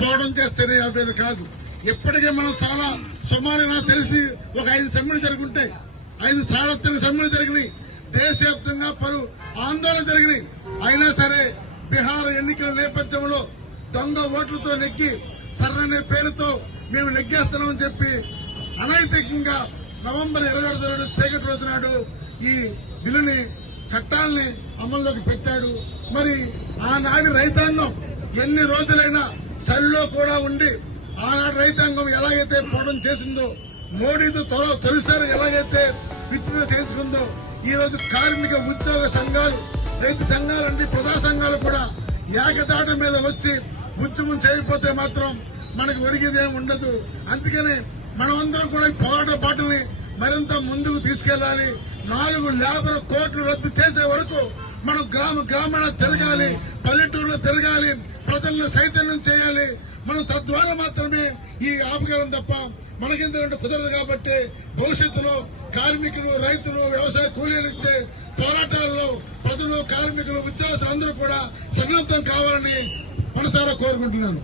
పోవడం చేస్తేనే అవేది కాదు. ఇప్పటికే మనం చాలా సుమారు నాకు తెలిసి ఒక ఐదు సమ్మెలు జరుగుంటాయి. ఐదు సార్వత్రిక సమ్మెలు జరిగినాయి. దేశవ్యాప్తంగా పలు ఆందోళన జరిగినాయి. అయినా సరే బీహార్ ఎన్నికల నేపథ్యంలో దొంగ ఓట్లతో నెక్కి సర్రనే పేరుతో మేము నెగ్గేస్తున్నామని చెప్పి అనైతికంగా నవంబర్ ఇరవై ఒకటి తరగతి చీకటి రోజు నాడు ఈ బిల్లుని చట్టాల్ని అమల్లోకి పెట్టాడు. మరి ఆనాటి రైతాంగం ఎన్ని రోజులైనా చలిలో కూడా ఉండి ఆనాడు రైతాంగం ఎలాగైతే పోవడం చేసిందో మోడీతో త్వర తొలిసారి ఎలాగైతే విత్డ్రా చేసుకుందో ఈ రోజు కార్మిక ఉద్యోగ సంఘాలు రైతు సంఘాలండి ప్రజా సంఘాలు కూడా ఏకదాటి మీద వచ్చి ఉద్యమం చేయకపోతే మాత్రం మనకు ఒరిగేదేం ఉండదు. అందుకని మనమందరం కూడా పోరాట బాటల్ని మరింత ముందుకు తీసుకెళ్ళాలి నాలుగు లేబర్ కోట్లు రద్దు చేసే వరకు మనం గ్రామ గ్రామాల తిరగాలి పల్లెటూరులో తిరగాలి ప్రజలను చైతన్యం చేయాలి. మనం తద్వారా మాత్రమే ఈ ఆపగలం తప్ప మనకెందుకంటే కుదరదు కాబట్టి భవిష్యత్తులో కార్మికులు రైతులు వ్యవసాయ కూలీలు ఇచ్చే పోరాటాల్లో ప్రజలు కార్మికులు ఉద్యోగస్తులు అందరూ కూడా సన్నద్ధం కావాలని మనసారా కోరుకుంటున్నాను.